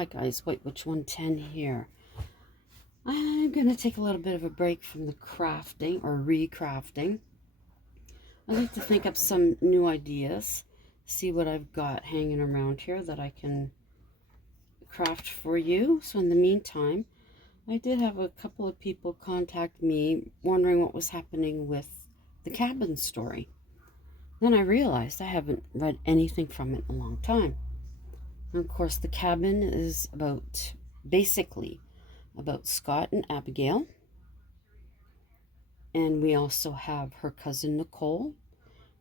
Hi guys, wait, which 110 here? I'm gonna take a little bit of a break from the crafting or recrafting. I like to think up some new ideas, see what I've got hanging around here that I can craft for you. So in the meantime, I did have a couple of people contact me wondering what was happening with the cabin story. Then I realized I haven't read anything from it in a long time. And of course, the cabin is basically about Scott and Abigail. And we also have her cousin Nicole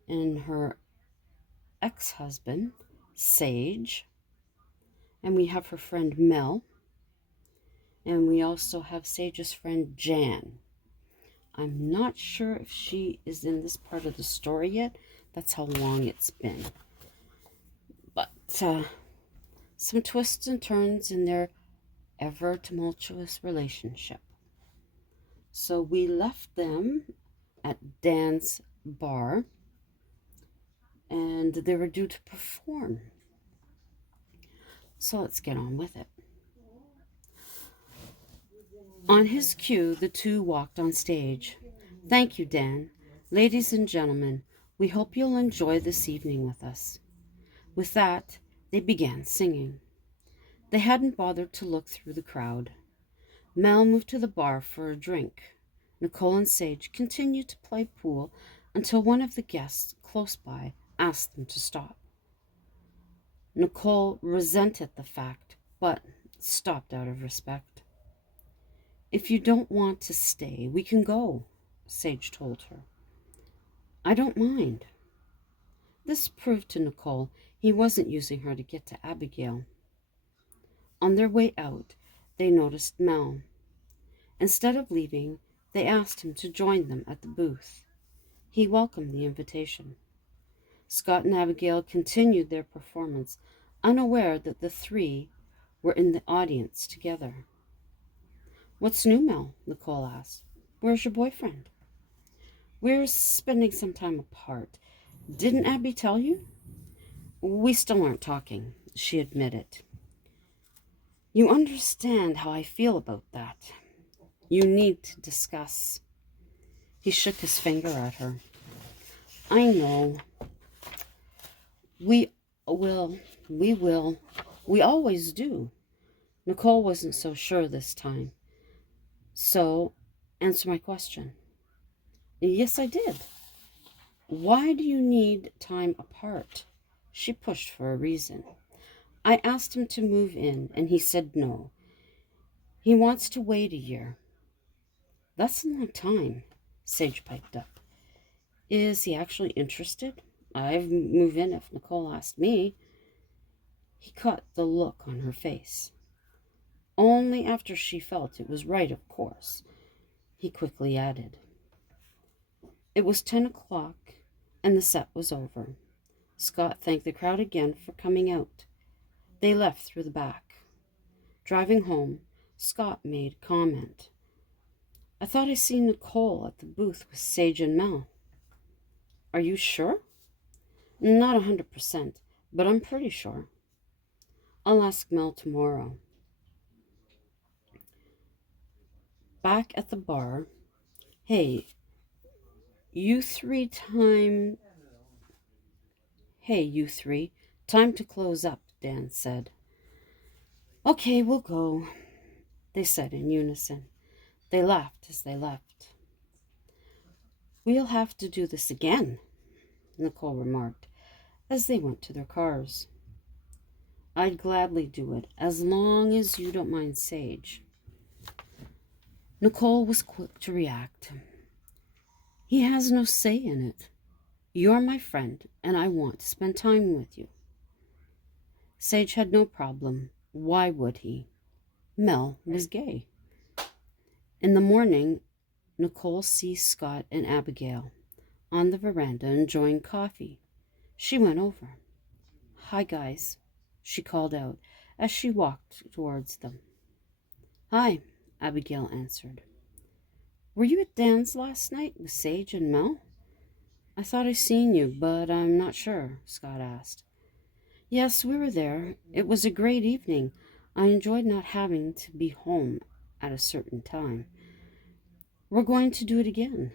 and her ex husband, Sage. And we have her friend Mel. And we also have Sage's friend Jan. I'm not sure if she is in this part of the story yet. That's how long it's been. But some twists and turns in their ever tumultuous relationship. So we left them at Dan's bar, and they were due to perform. So let's get on with it. On his cue, the two walked on stage. Thank you, Dan. Ladies and gentlemen, we hope you'll enjoy this evening with us. With that, they began singing. They hadn't bothered to look through the crowd. Mel moved to the bar for a drink. Nicole and Sage continued to play pool until one of the guests close by asked them to stop. Nicole resented the fact, but stopped out of respect. If you don't want to stay, we can go, Sage told her. I don't mind. This proved to Nicole he wasn't using her to get to Abigail. On their way out, they noticed Mel. Instead of leaving, they asked him to join them at the booth. He welcomed the invitation. Scott and Abigail continued their performance, unaware that the three were in the audience together. What's new, Mel? Nicole asked. Where's your boyfriend? We're spending some time apart. Didn't Abby tell you? We still aren't talking, she admitted. You understand how I feel about that. You need to discuss. He shook his finger at her. I know. We will. We always do. Nicole wasn't so sure this time. So, answer my question. Yes, I did. Why do you need time apart? She pushed for a reason. I asked him to move in, and he said no. He wants to wait a year. That's a long time, Sage piped up. Is he actually interested? I'd move in if Nicole asked me. He caught the look on her face. Only after she felt it was right, of course. He quickly added. It was 10 o'clock, and the set was over. Scott thanked the crowd again for coming out. They left through the back. Driving home, Scott made comment. I thought I seen Nicole at the booth with Sage and Mel. Are you sure? Not 100%, but I'm pretty sure. I'll ask Mel tomorrow. Back at the bar, hey, you three, time to close up, Dan said. Okay, we'll go, they said in unison. They laughed as they left. We'll have to do this again, Nicole remarked as they went to their cars. I'd gladly do it, as long as you don't mind Sage. Nicole was quick to react. He has no say in it. You're my friend, and I want to spend time with you. Sage had no problem. Why would he? Mel was gay. In the morning, Nicole sees Scott and Abigail on the veranda enjoying coffee. She went over. Hi, guys, she called out as she walked towards them. Hi, Abigail answered. Were you at Dan's last night with Sage and Mel? I thought I seen you, but I'm not sure, Scott asked. Yes, we were there. It was a great evening. I enjoyed not having to be home at a certain time. We're going to do it again.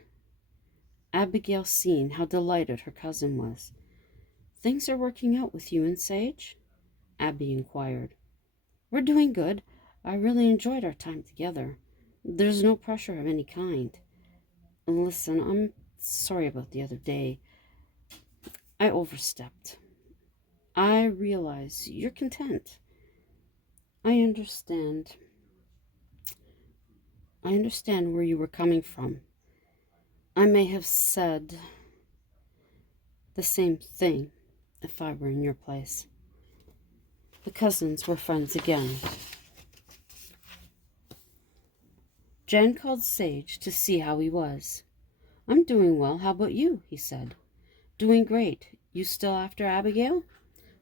Abigail seen how delighted her cousin was. Things are working out with you and Sage? Abby inquired. We're doing good. I really enjoyed our time together. There's no pressure of any kind. Listen, I'm sorry about the other day. I overstepped. I realize you're content. I understand. I understand where you were coming from. I may have said the same thing if I were in your place. The cousins were friends again. Jen called Sage to see how he was. I'm doing well. How about you? He said. Doing great. You still after Abigail?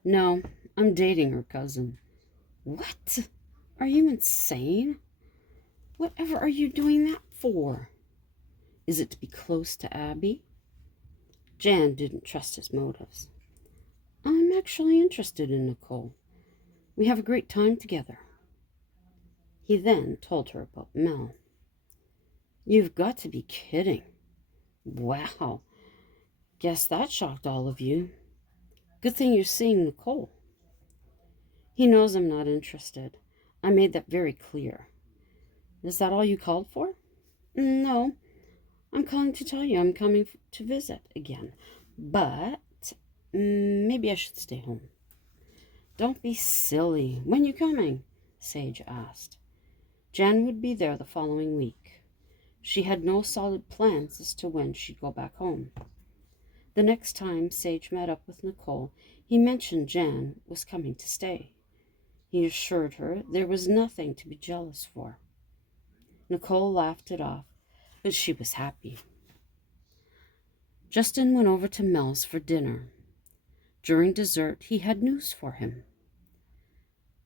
No, I'm dating her cousin. What? Are you insane? Whatever are you doing that for? Is it to be close to Abby? Jan didn't trust his motives. I'm actually interested in Nicole. We have a great time together. He then told her about Mel. You've got to be kidding. Wow. Guess that shocked all of you. Good thing you're seeing Nicole. He knows I'm not interested. I made that very clear. Is that all you called for? No. I'm calling to tell you I'm coming to visit again. But maybe I should stay home. Don't be silly. When you coming? Sage asked. Jan would be there the following week. She had no solid plans as to when she'd go back home. The next time Sage met up with Nicole, he mentioned Jan was coming to stay. He assured her there was nothing to be jealous for. Nicole laughed it off, but she was happy. Justin went over to Mel's for dinner. During dessert, he had news for him.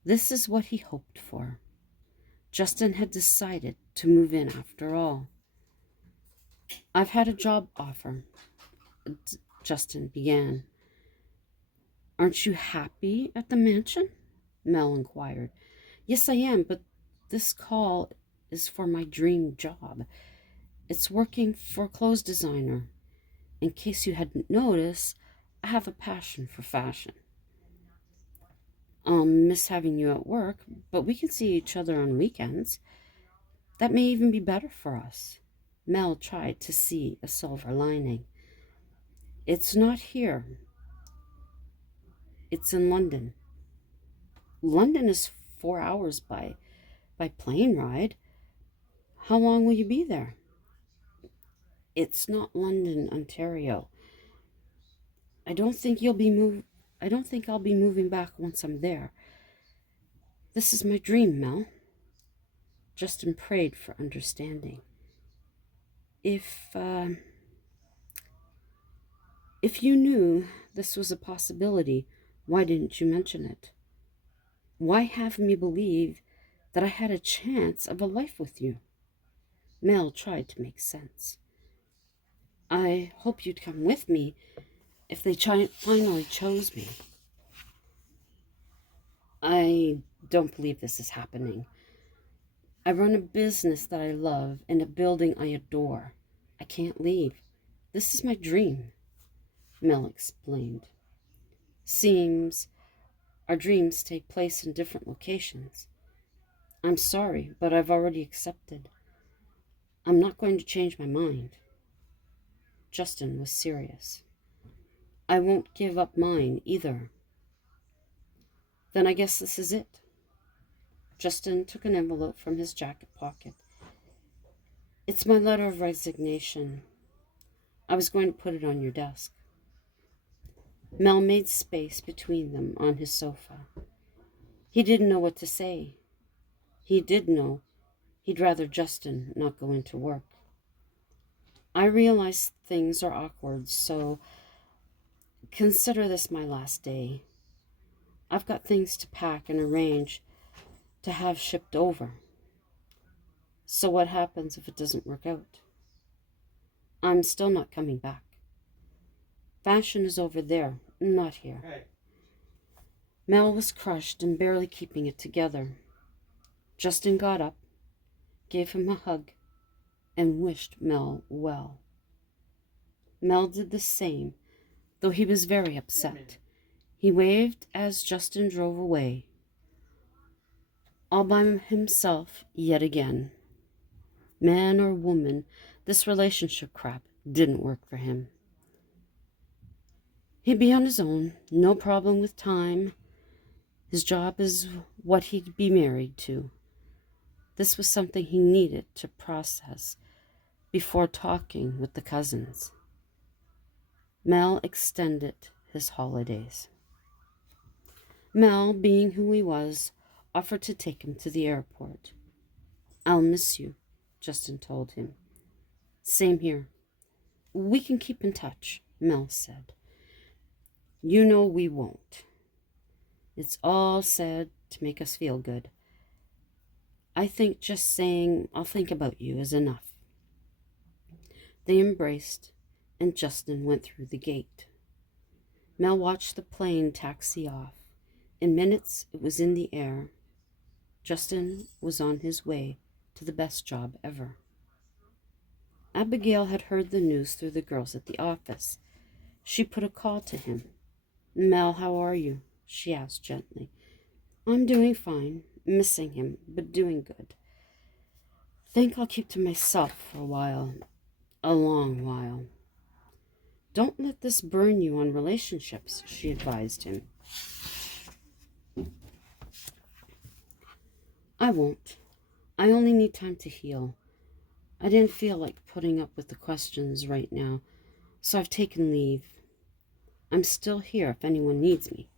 This is what he hoped for. Justin had decided to move in after all. I've had a job offer, Justin began. Aren't you happy at the mansion? Mel inquired. Yes, I am, but this call is for my dream job. It's working for a clothes designer. In case you hadn't noticed, I have a passion for fashion. I'll miss having you at work, but we can see each other on weekends. That may even be better for us. Mel tried to see a silver lining. It's not here. It's in London. London is 4 hours by plane ride. How long will you be there? It's not London, Ontario. I don't think I'll be moving back once I'm there. This is my dream, Mel. Justin prayed for understanding. If you knew this was a possibility, why didn't you mention it? Why have me believe that I had a chance of a life with you? Mel tried to make sense. I hope you'd come with me if they finally chose me. I don't believe this is happening. I run a business that I love and a building I adore. I can't leave. This is my dream, Mel explained. Seems our dreams take place in different locations. I'm sorry, but I've already accepted. I'm not going to change my mind. Justin was serious. I won't give up mine either. Then I guess this is it. Justin took an envelope from his jacket pocket. It's my letter of resignation. I was going to put it on your desk. Mel made space between them on his sofa. He didn't know what to say. He did know he'd rather Justin not go into work. I realize things are awkward, so consider this my last day. I've got things to pack and arrange to have shipped over. So what happens if it doesn't work out? I'm still not coming back. Fashion is over there, not here. Hey. Mel was crushed and barely keeping it together. Justin got up, gave him a hug, and wished Mel well. Mel did the same, though he was very upset. He waved as Justin drove away, all by himself yet again. Man or woman, this relationship crap didn't work for him. He'd be on his own, no problem with time. His job is what he'd be married to. This was something he needed to process before talking with the cousins. Mel extended his holidays. Mel, being who he was, offered to take him to the airport. "I'll miss you," Justin told him. "Same here. We can keep in touch," Mel said. "You know we won't. It's all said to make us feel good. I think just saying I'll think about you is enough." They embraced, and Justin went through the gate. Mel watched the plane taxi off. In minutes, it was in the air. Justin was on his way to the best job ever. Abigail had heard the news through the girls at the office. She put a call to him. "Mel, how are you?" she asked gently. "I'm doing fine, missing him, but doing good. Think I'll keep to myself for a while, a long while." "Don't let this burn you on relationships," she advised him. "I won't. I only need time to heal. I didn't feel like putting up with the questions right now, so I've taken leave. I'm still here if anyone needs me."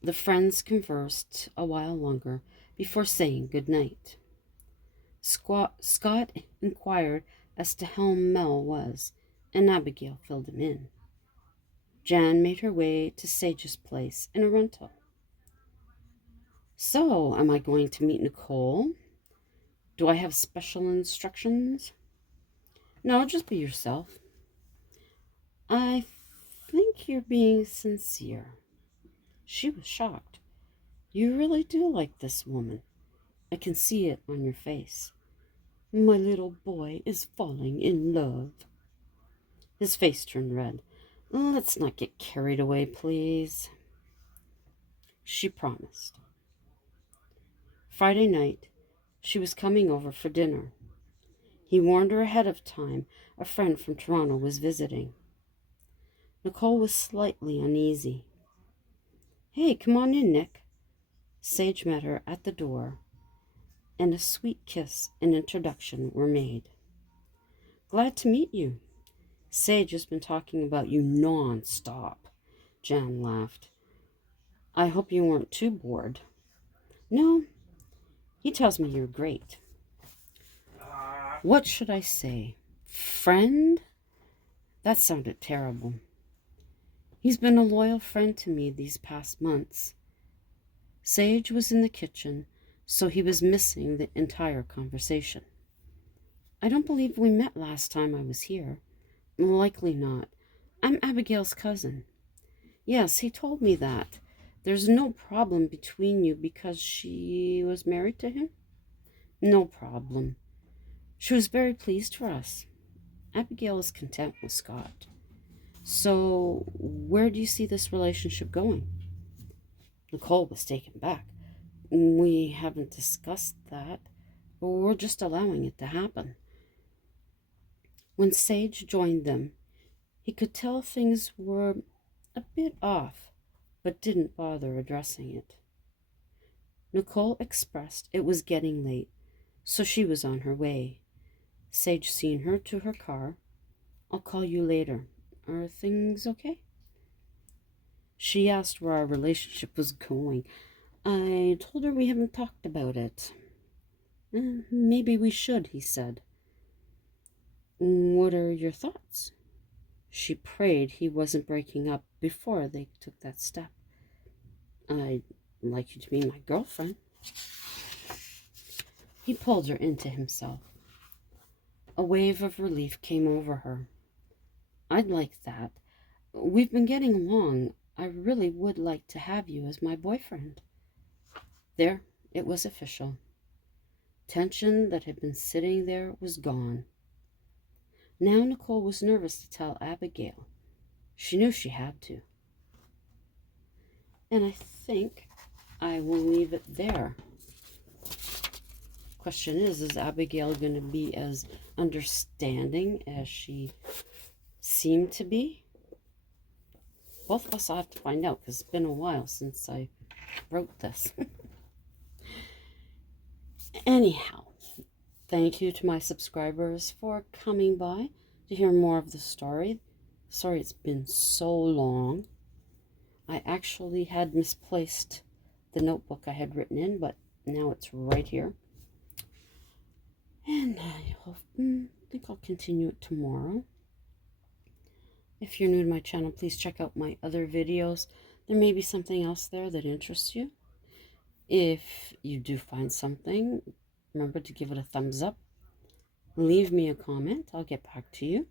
The friends conversed a while longer before saying good night. Scott inquired as to how Mel was, and Abigail filled him in. Jan made her way to Sage's place in a rental. "So, am I going to meet Nicole? Do I have special instructions?" "No, just be yourself." "I think you're being sincere." She was shocked. "You really do like this woman. I can see it on your face. My little boy is falling in love." His face turned red. "Let's not get carried away, please." She promised. Friday night, she was coming over for dinner. He warned her ahead of time a friend from Toronto was visiting. Nicole was slightly uneasy. "Hey, come on in, Nick." Sage met her at the door, and a sweet kiss and introduction were made. "Glad to meet you. Sage has been talking about you non-stop." Jan laughed. "I hope you weren't too bored." "No, he tells me you're great." "What should I say? Friend?" That sounded terrible. "He's been a loyal friend to me these past months." Sage was in the kitchen, so he was missing the entire conversation. "I don't believe we met last time I was here." "Likely not. I'm Abigail's cousin." "Yes, he told me that. There's no problem between you because she was married to him?" "No problem. She was very pleased for us." Abigail is content with Scott. "So, where do you see this relationship going?" Nicole was taken back. "We haven't discussed that. We're just allowing it to happen." When Sage joined them, he could tell things were a bit off, but didn't bother addressing it. Nicole expressed it was getting late, so she was on her way. Sage seen her to her car. "I'll call you later. Are things okay?" She asked where our relationship was going. I told her we haven't talked about it. Maybe we should," he said. "What are your thoughts?" She prayed he wasn't breaking up before they took that step. "I'd like you to be my girlfriend." He pulled her into himself. A wave of relief came over her. "I'd like that. We've been getting along. I really would like to have you as my boyfriend. There, it was official. Tension that had been sitting there was gone. Now Nicole was nervous to tell Abigail. She knew she had to. And I think I will leave it there. Question is Abigail going to be as understanding as she seemed to be? Both of us will have to find out because it's been a while since I wrote this. Anyhow, thank you to my subscribers for coming by to hear more of the story. Sorry it's been so long. I actually had misplaced the notebook I had written in, but now it's right here. And I think I'll continue it tomorrow. If you're new to my channel, please check out my other videos. There may be something else there that interests you. If you do find something, remember to give it a thumbs up. Leave me a comment. I'll get back to you.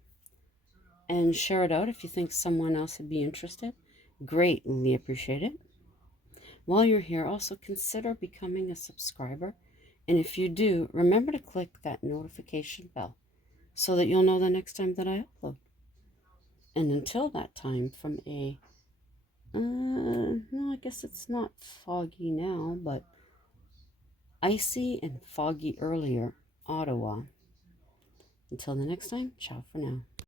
And share it out if you think someone else would be interested. Greatly appreciate it. While you're here, also consider becoming a subscriber. And if you do, remember to click that notification bell so that you'll know the next time that I upload. And until that time, from a, no, I guess it's not foggy now, but icy and foggy earlier, Ottawa. Until the next time, ciao for now.